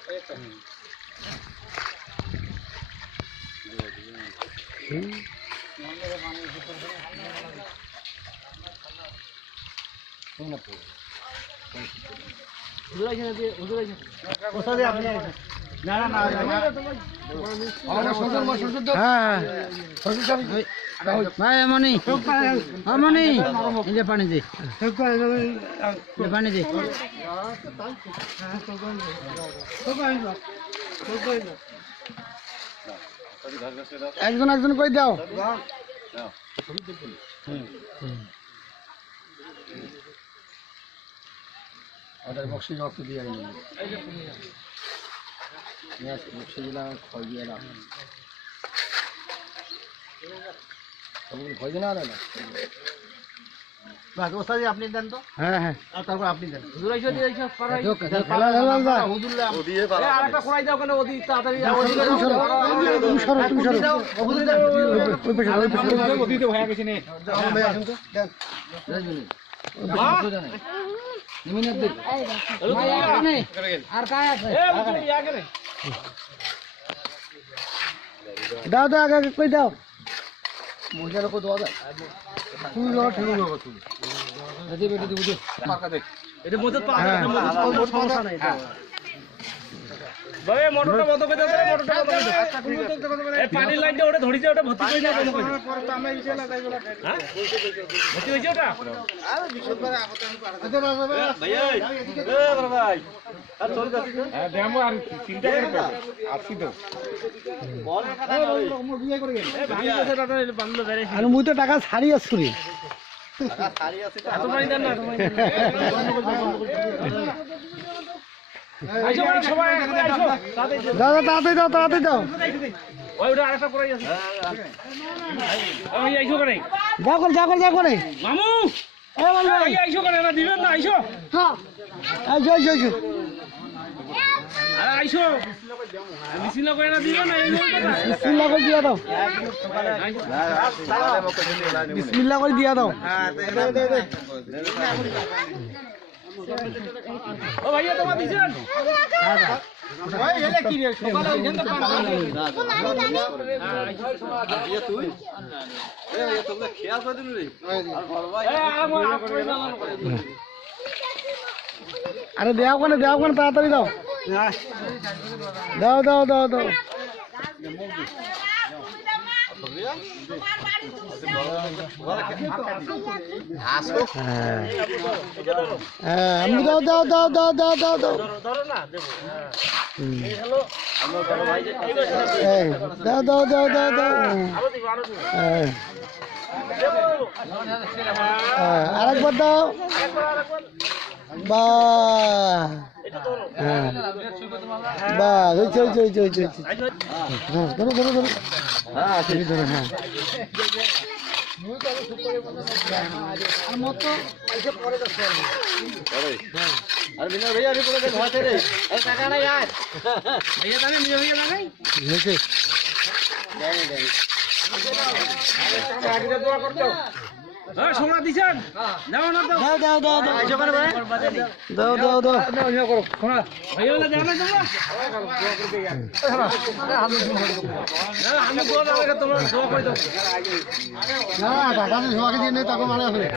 ভাই এমনই এমনই এই যে পানি দে পানি দে একজন একজন করে দাও ওদের বক্সি রক্ত দিয়ে আপনি দেন তো হ্যাঁ হ্যাঁ তারপর আপনি দেন হুজুর খেলা খেলা যা আরেকটা খোলাই দাও কেন ওদি তাড়াতাড়ি হয়ে গেছে দাও দাও আগে আগে কই দাও? মহিলার উপর দাও দাও তুই যাওয়া ঠিক হবে তুই যদি বেটি দিব দে এটা মধ্যে পা হ্যাঁ। সমস্যা নাই ভাই মোটরটা বন্ধ করে দাও মোটরটা বন্ধ করে দাও। এই পানির লাইনটা ওটা ধরিছে ওটা ভর্তি করে দাও বন্ধ করে তো আমরা ইসে লাগাই বলা হ্যাঁ? ভর্তি হইছে ওটা? আরে বিশুদ্ধবার আগতে ভাই এ বড় ভাই। আর চলে যাচ্ছে হ্যাঁ দেমো আর চিন্তা করে পাবে আসি তো। বলে কথা না মোর বিয়ে করে গেল। এ ভাই গেছে দাদা বাংলা বেরে আর মুই তো টাকা ছাড়ি আসছি এত পানি দেন না আইসো সবাই আইসো তাড়াতাড়ি দাও তাড়াতাড়ি দাও তাড়াতাড়ি দাও আরেকটা করে আইসো করে যাও করে যাও করে মামু আইসো করে দিবেন না আইসো। হ্যাঁ। আইসো আইসো আইসো। আইসো। মিছিল করে না না। এই কথা বিসমিল্লাহ দিয়া দাও। বিসমিল্লাহ করে দিয়া দাও। ওই এলে কি রে সকালে ওইখান তো পানি আরে দেও কোনে দেও কোনে তাড়াতাড়ি দাও দাও দাও দাও দাও হ্যাঁ হ্যাঁ আমি দাও দাও দাও দাও দাও দাও দাও ধরো না দেবো হুম। হ্যালো আমার বড় ভাই যে এই বসে আছে এই, দাও দাও দাও দাও দাও। আরও দিব আরও দিব হ্যাঁ দেবো হ্যাঁ, আরেকবার দাও। বাহ। হ্যাঁ। বাহ হয়েছে হয়েছে হয়েছে হয়েছে হ্যাঁ ধরো ধরো ধরো হ্যাঁ তুমি ধরো হ্যাঁ। ভাইয়া হ্যাঁ সোনা দিছেন? দাও না দাও দাও দাও দাও। দাও আইসো করে দাও দাও দাও। ভাইয়া বলে জানো তোমরা? আমি দোয়া দাও করে দাও। না টাকা সবাইকে দিয়ে নেই তখন মানে